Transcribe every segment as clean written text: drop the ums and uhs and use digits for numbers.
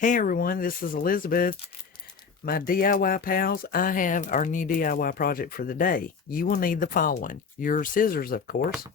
Hey everyone, this is Elizabeth. My DIY pals, I have our new DIY project for the day. You will need the following. Your scissors, of course.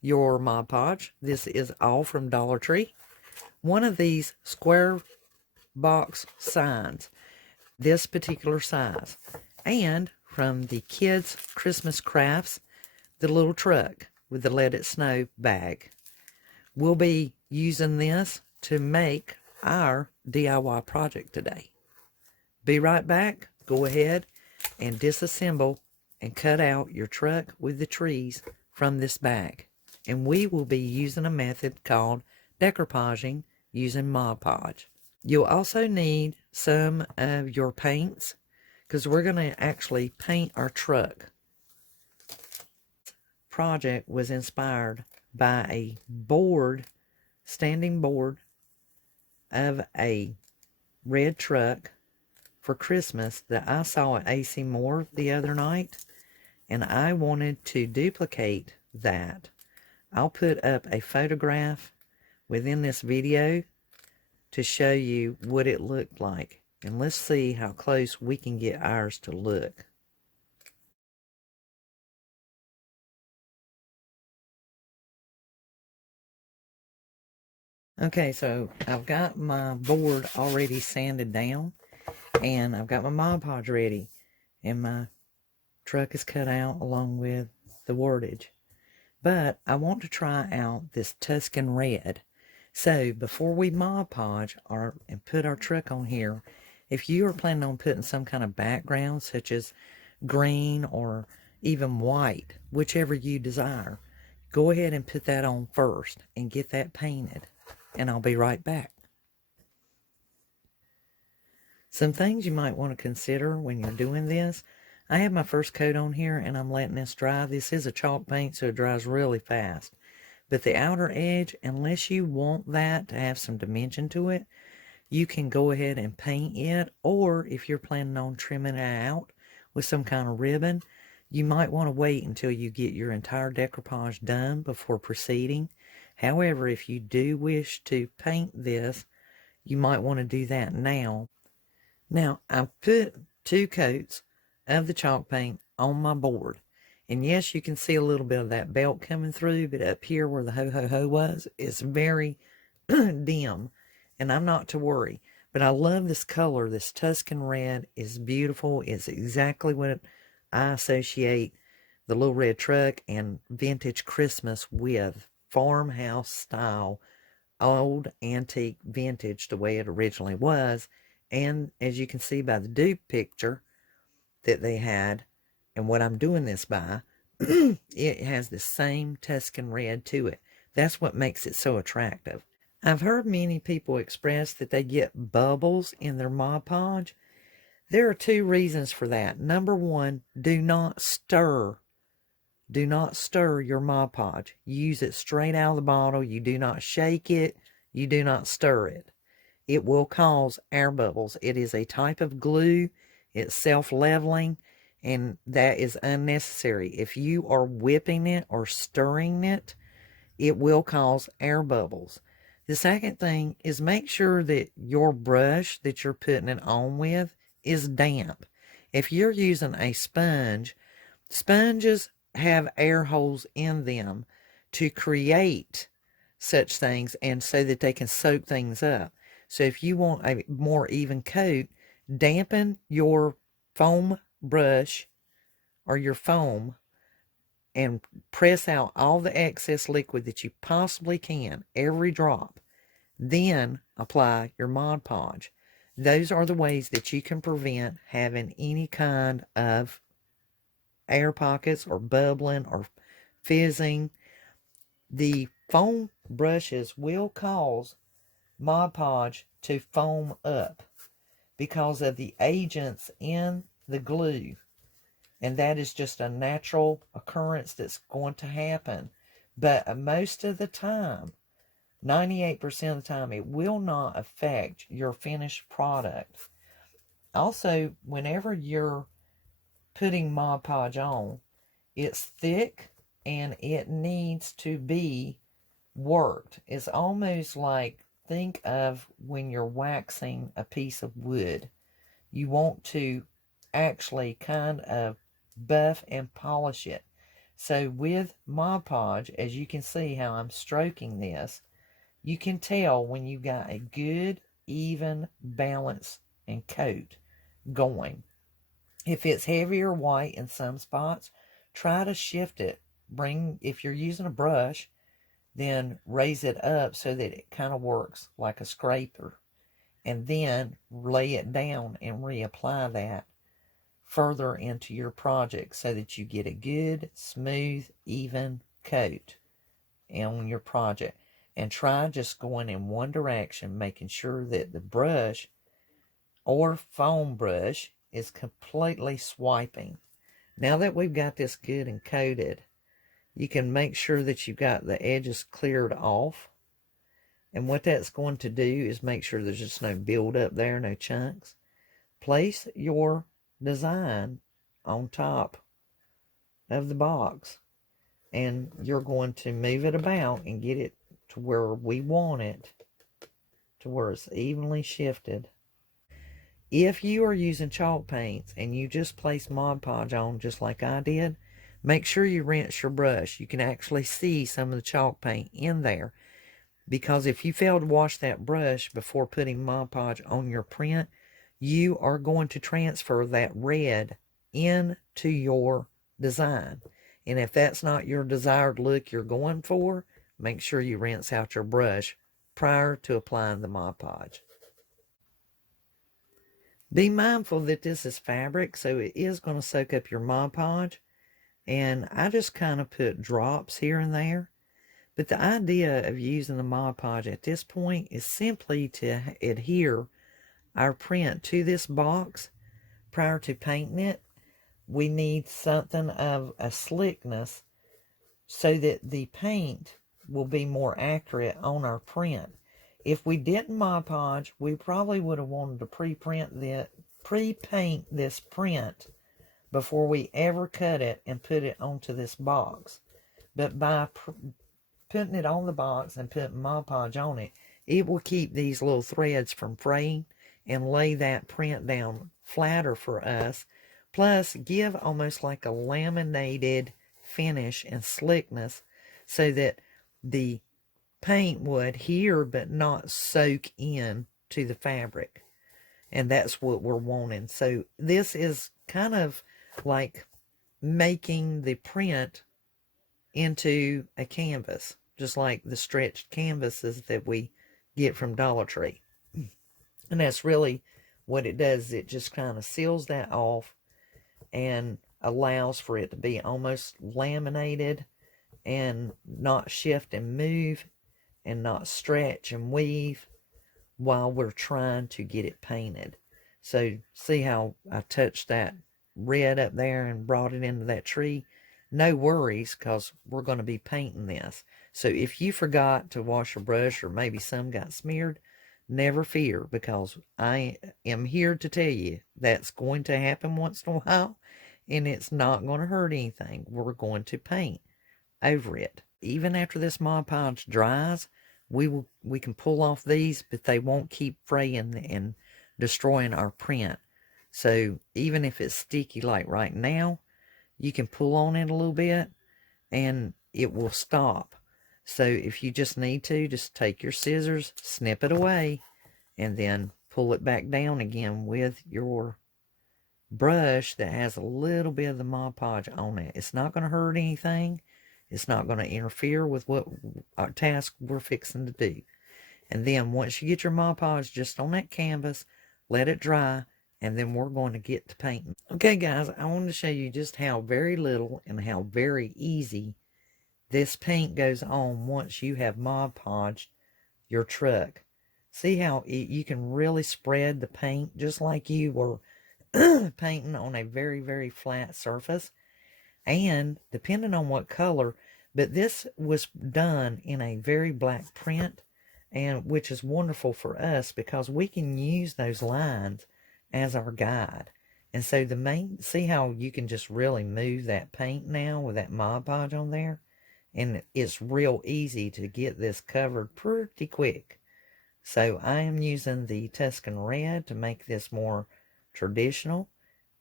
Your Mod Podge. This is all from Dollar Tree. One of these square box signs. This particular size. And from the Kids Christmas Crafts, the little truck with the Let It Snow bag. We'll be using this to make our DIY project today. Be right back. Go ahead and disassemble and cut out your truck with the trees from this bag. And we will be using a method called decoupaging using Mod Podge. You'll also need some of your paints because we're going to actually paint our truck. Project was inspired by a board, standing board of a red truck for Christmas that I saw at AC Moore the other night, and I wanted to duplicate that. I'll put up a photograph within this video to show you what it looked like, and let's see how close we can get ours to look. Okay, so I've got my board already sanded down, and I've got my Mod Podge ready, and my truck is cut out along with the wordage. But I want to try out this Tuscan Red. So before we Mod Podge and put our truck on here, if you are planning on putting some kind of background such as green or even white, whichever you desire, go ahead and put that on first and get that painted. And I'll be right back. Some things you might want to consider when you're doing this. I have my first coat on here and I'm letting this dry. This is a chalk paint, so it dries really fast. But the outer edge, unless you want that to have some dimension to it, you can go ahead and paint it. Or if you're planning on trimming it out with some kind of ribbon, you might want to wait until you get your entire decoupage done before proceeding. However, if you do wish to paint this, you might want to do that now. Now, I've put 2 coats of the chalk paint on my board. And yes, you can see a little bit of that belt coming through, but up here where the ho-ho-ho was, it's very dim. And I'm not to worry. But I love this color. This Tuscan Red is beautiful. It's exactly what I associate the little red truck and vintage Christmas with. Farmhouse style, old antique vintage, the way it originally was. And as you can see by the dupe picture that they had and what I'm doing this by, it has the same Tuscan Red to it. That's what makes it so attractive. I've heard many people express that they get bubbles in their Mod Podge. There are 2 reasons for that. Number 1, do not stir. Do not stir your Mod Podge. Use it straight out of the bottle. You do not shake it. You do not stir it. It will cause air bubbles. It is a type of glue. It's self-leveling, and that is unnecessary. If you are whipping it or stirring it, it will cause air bubbles. The second thing is make sure that your brush that you're putting it on with is damp. If you're using a sponge, sponges have air holes in them to create such things and so that they can soak things up. So if you want a more even coat, dampen your foam brush or your foam and press out all the excess liquid that you possibly can, every drop. Then apply your Mod Podge. Those are the ways that you can prevent having any kind of air pockets or bubbling or fizzing. The foam brushes will cause Mod Podge to foam up because of the agents in the glue, and that is just a natural occurrence that's going to happen. But most of the time, 98% of the time, it will not affect your finished product. Also, whenever you're putting Mod Podge on, it's thick and it needs to be worked. It's almost like think of when you're waxing a piece of wood. You want to actually kind of buff and polish it. So with Mod Podge, as you can see how I'm stroking this, you can tell when you got a good, even balance and coat going. If it's heavy or white in some spots, try to shift it. If you're using a brush, then raise it up so that it kind of works like a scraper. And then lay it down and reapply that further into your project so that you get a good, smooth, even coat on your project. And try just going in one direction, making sure that the brush or foam brush is completely swiping. Now that we've got this good and coated, you can make sure that you've got the edges cleared off. And what that's going to do is make sure there's just no buildup there, no chunks. Place your design on top of the box. And you're going to move it about and get it to where we want it, to where it's evenly shifted. If you are using chalk paints and you just place Mod Podge on just like I did, make sure you rinse your brush. You can actually see some of the chalk paint in there. Because if you fail to wash that brush before putting Mod Podge on your print, you are going to transfer that red into your design. And if that's not your desired look you're going for, make sure you rinse out your brush prior to applying the Mod Podge. Be mindful that this is fabric, so it is going to soak up your Mod Podge. And I just kind of put drops here and there. But the idea of using the Mod Podge at this point is simply to adhere our print to this box prior to painting it. We need something of a slickness so that the paint will be more accurate on our print. If we didn't Mod Podge, we probably would have wanted to pre-paint this print before we ever cut it and put it onto this box. But by putting it on the box and putting Mod Podge on it, it will keep these little threads from fraying and lay that print down flatter for us. Plus, give almost like a laminated finish and slickness so that the paint would adhere but not soak in to the fabric. And that's what we're wanting. So this is kind of like making the print into a canvas, just like the stretched canvases that we get from Dollar Tree. And that's really what it does. It just kind of seals that off and allows for it to be almost laminated and not shift and move and not stretch and weave while we're trying to get it painted. So see how I touched that red up there and brought it into that tree? No worries, because we're going to be painting this. So if you forgot to wash your brush or maybe some got smeared, never fear, because I am here to tell you that's going to happen once in a while, and it's not going to hurt anything. We're going to paint over it. Even after this Mod Podge dries, we can pull off these, but they won't keep fraying and destroying our print. So even if it's sticky like right now, you can pull on it a little bit and it will stop. So if you just need to, just take your scissors, snip it away, and then pull it back down again with your brush that has a little bit of the Mod Podge on it. It's not going to hurt anything. It's not going to interfere with what our task we're fixing to do. And then once you get your Mod Podge just on that canvas, let it dry, and then we're going to get to painting. Okay, guys, I wanted to show you just how very little and how very easy this paint goes on once you have Mod Podged your truck. See how you can really spread the paint just like you were painting on a very, very flat surface. And depending on what color, but this was done in a very black print, and which is wonderful for us because we can use those lines as our guide. And so see how you can just really move that paint now with that Mod Podge on there? And it's real easy to get this covered pretty quick. So I am using the Tuscan Red to make this more traditional,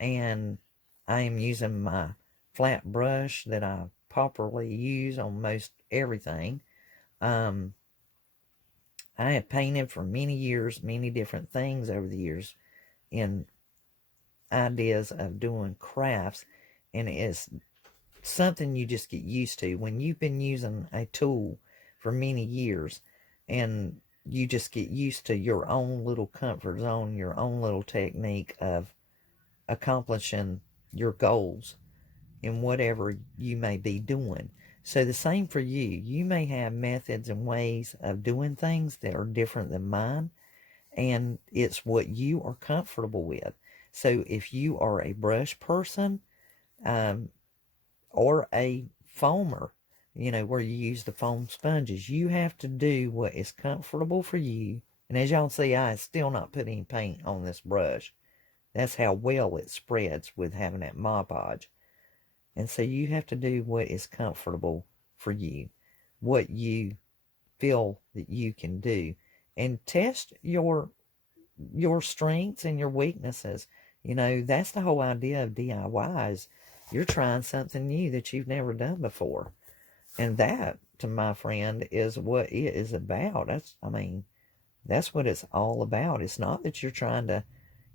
and I am using my flat brush that I properly use on most everything. I have painted for many years, many different things over the years in ideas of doing crafts, and it's something you just get used to when you've been using a tool for many years, and you just get used to your own little comfort zone, your own little technique of accomplishing your goals in whatever you may be doing. So the same for you. You may have methods and ways of doing things that are different than mine, and it's what you are comfortable with. So if you are a brush person, um, or a foamer, where you use the foam sponges, you have to do what is comfortable for you. And as y'all see, I still not put any paint on this brush. That's how well it spreads with having that Mod Podge. And so you have to do what is comfortable for you, what you feel that you can do, and test your strengths and your weaknesses. That's the whole idea of DIYs. You're trying something new that you've never done before. And that, to my friend, is what it is about. That's what it's all about. It's not that you're trying to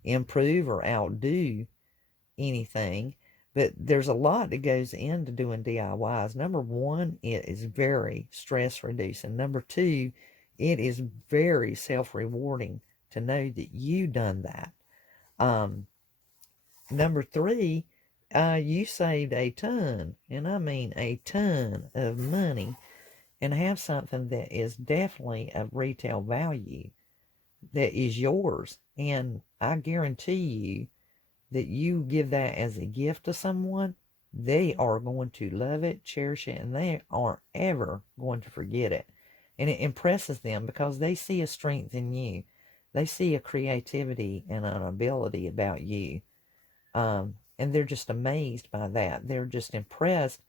improve or outdo anything, but there's a lot that goes into doing DIYs. Number one, it is very stress reducing. Number two, it is very self-rewarding to know that you done that. Number three, you saved a ton, and I mean a ton of money, and have something that is definitely of retail value that is yours. And I guarantee you that you give that as a gift to someone, they are going to love it, cherish it, and they aren't ever going to forget it. And it impresses them because they see a strength in you. They see a creativity and an ability about you. And they're just amazed by that. They're just impressed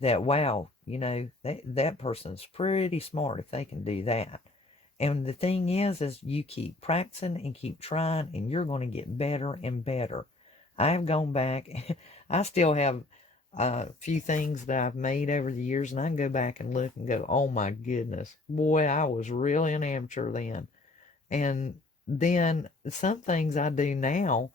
that, wow, that person's pretty smart if they can do that. And the thing is you keep practicing and keep trying, and you're going to get better and better. I have gone back. I still have a few things that I've made over the years, and I can go back and look and go, oh my goodness, boy, I was really an amateur then. And then some things I do now,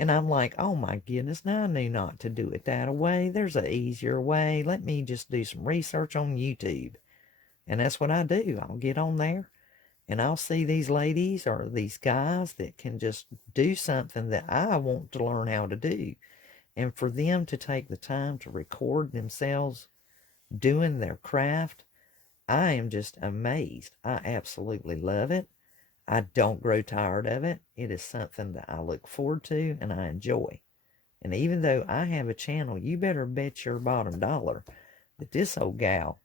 and I'm like, oh my goodness, now I knew not to do it that way. There's an easier way. Let me just do some research on YouTube. And that's what I do. I'll get on there, and I'll see these ladies or these guys that can just do something that I want to learn how to do. And for them to take the time to record themselves doing their craft, I am just amazed. I absolutely love it. I don't grow tired of it. It is something that I look forward to and I enjoy. And even though I have a channel, you better bet your bottom dollar that this old gal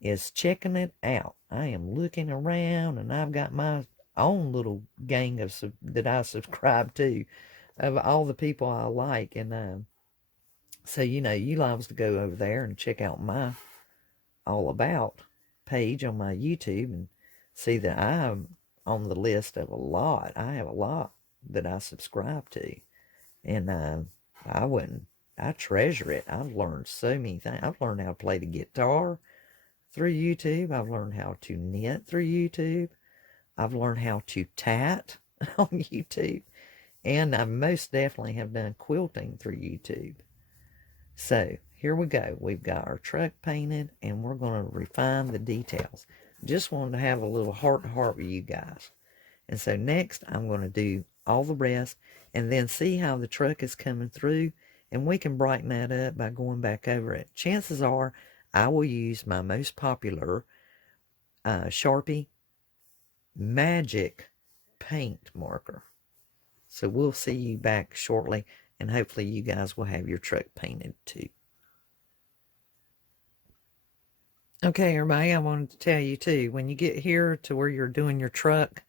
is checking it out. I am looking around, and I've got my own little gang of that I subscribe to, of all the people I like. And so you lives to go over there and check out my all about page on my YouTube and see that I'm on the list of a lot. I have a lot that I subscribe to, and I treasure it. I've learned so many things. I've learned how to play the guitar through YouTube. I've learned how to knit through YouTube. I've learned how to tat on YouTube. And I most definitely have done quilting through YouTube. So here we go. We've got our truck painted, and we're going to refine the details. Just wanted to have a little heart-to-heart with you guys. And so next, I'm going to do all the rest, and then see how the truck is coming through, and we can brighten that up by going back over it. Chances are I will use my most popular Sharpie Magic paint marker. So we'll see you back shortly, and hopefully you guys will have your truck painted too. Okay, everybody, I wanted to tell you too, when you get here to where you're doing your truck,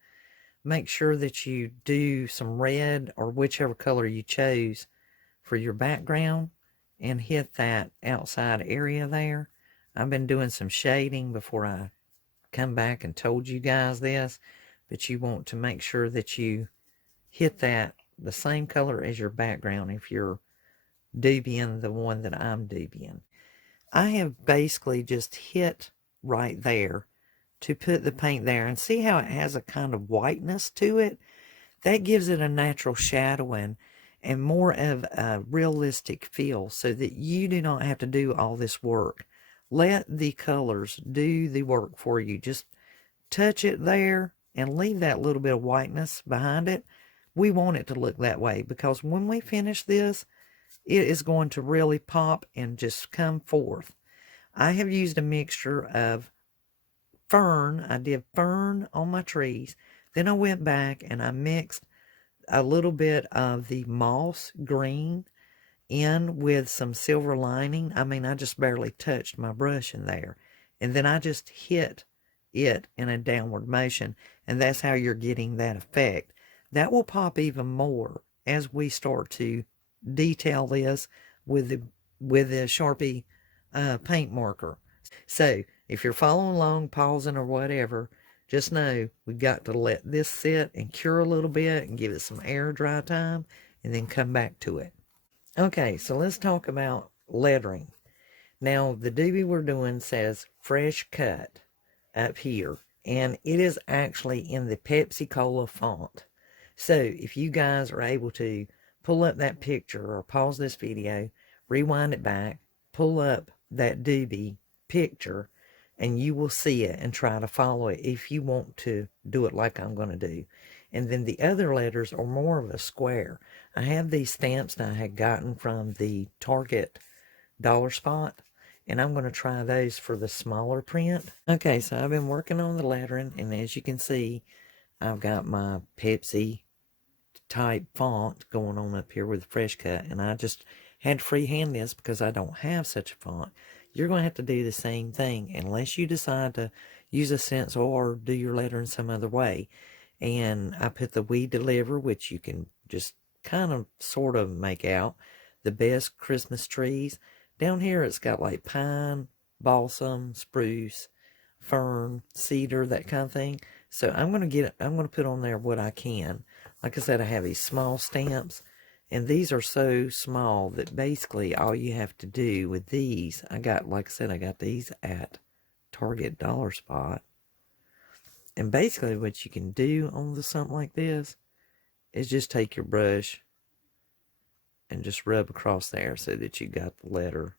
make sure that you do some red or whichever color you chose for your background, and hit that outside area there. I've been doing some shading before I come back and told you guys this, but you want to make sure that you hit that the same color as your background if you're dubing the one that I'm dubing. I have basically just hit right there to put the paint there, and see how it has a kind of whiteness to it? That gives it a natural shadowing and more of a realistic feel so that you do not have to do all this work. Let the colors do the work for you. Just touch it there and leave that little bit of whiteness behind it. We want it to look that way because when we finish this, it is going to really pop and just come forth. I have used a mixture of fern. I did fern on my trees. Then I went back and I mixed a little bit of the moss green in with some silver lining. I mean, I just barely touched my brush in there. And then I just hit it in a downward motion. And that's how you're getting that effect. That will pop even more as we start to detail this with the Sharpie paint marker. So if you're following along, pausing or whatever, just know we've got to let this sit and cure a little bit and give it some air dry time and then come back to it. Okay, so let's talk about lettering. Now, the doobie we're doing says fresh cut up here, and it is actually in the Pepsi Cola font. So if you guys are able to pull up that picture or pause this video, rewind it back, pull up that doobie picture, and you will see it and try to follow it if you want to do it like I'm going to do. And then the other letters are more of a square. I have these stamps that I had gotten from the Target dollar spot, and I'm going to try those for the smaller print. Okay, so I've been working on the lettering, and as you can see, I've got my Pepsi type font going on up here with fresh cut, and I just had to freehand this because I don't have such a font. You're going to have to do the same thing unless you decide to use a stencil or do your lettering some other way. And I put the We Deliver, which you can just kind of sort of make out, the best Christmas trees. Down here it's got like pine, balsam, spruce, fern, cedar, that kind of thing. So I'm going to put on there what I can. Like I said, I have these small stamps, and these are so small that basically all you have to do with these, like I said, I got these at Target dollar spot. And basically what you can do on something like this is just take your brush and just rub across there so that you got the letter.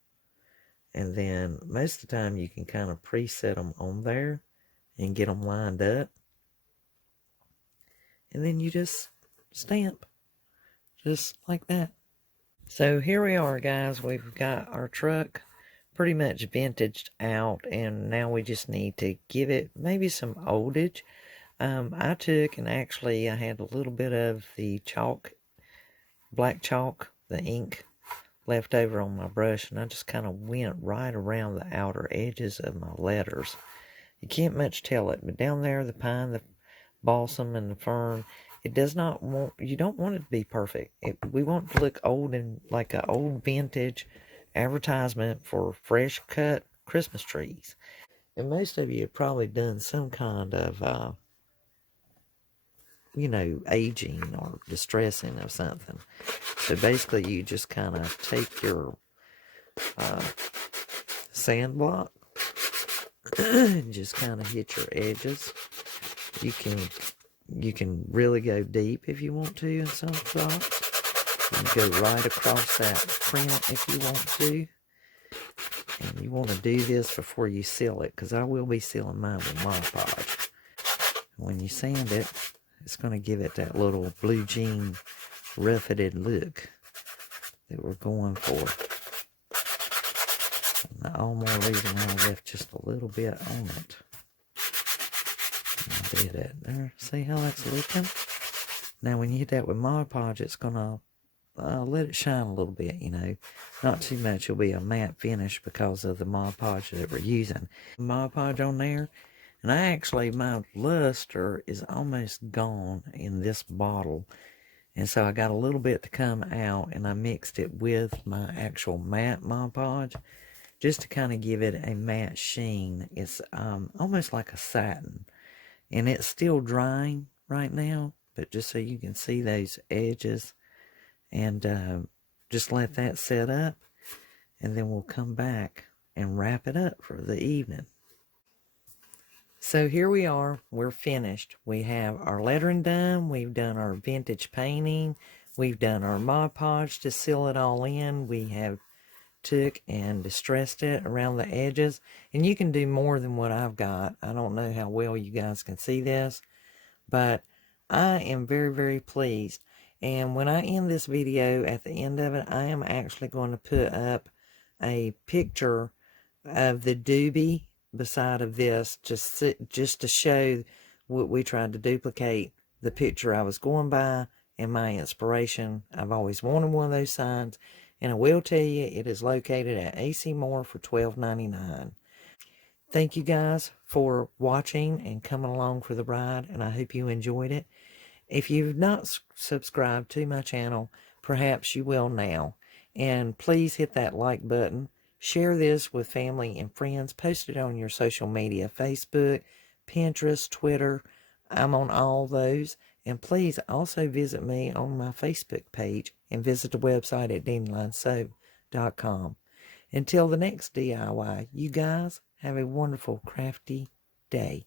And then most of the time you can kind of preset them on there and get them lined up. And then you just stamp just like that. So here we are, guys. We've got our truck pretty much vintaged out, and now we just need to give it maybe some oldage. I took and actually I had a little bit of the chalk, black chalk, the ink left over on my brush, and I just kind of went right around the outer edges of my letters. You can't much tell it, but down there, the pine, the balsam, and the fern, it does not want, you don't want it to be perfect. We want it to look old and like an old vintage advertisement for fresh cut Christmas trees. And most of you have probably done some kind of, aging or distressing of something. So basically you just kind of take your sand block and just kind of hit your edges. You can really go deep if you want to in some spots. You can go right across that print if you want to. And you want to do this before you seal it, because I will be sealing mine with Mod Podge. When you sand it, it's going to give it that little blue jean rough-edged look that we're going for. And the all more reason I left just a little bit on it. I did it there. See how that's looking? Now when you hit that with Mod Podge, it's going to let it shine a little bit, Not too much. It'll be a matte finish because of the Mod Podge that we're using. Mod Podge on there. And my luster is almost gone in this bottle. And so I got a little bit to come out, and I mixed it with my actual matte Mod Podge just to kind of give it a matte sheen. It's almost like a satin. And it's still drying right now, but just so you can see those edges. And just let that set up, and then we'll come back and wrap it up for the evening. So here we are, we're finished. We have our lettering done, we've done our vintage painting, we've done our Mod Podge to seal it all in. We have took and distressed it around the edges, and you can do more than what I've got. I don't know how well you guys can see this, but I am very, very pleased. And when I end this video, at the end of it, I am actually going to put up a picture of the doobie beside of this, just to show what we tried to duplicate, the picture I was going by and my inspiration. I've always wanted one of those signs, and I will tell you, it is located at AC Moore for $12.99. Thank you guys for watching and coming along for the ride, and I hope you enjoyed it. If you've not subscribed to my channel, perhaps you will now. And please hit that like button. Share this with family and friends. Post it on your social media, Facebook, Pinterest, Twitter. I'm on all those. And please also visit me on my Facebook page and visit the website at DandylineSoap.com. Until the next DIY, you guys have a wonderful crafty day.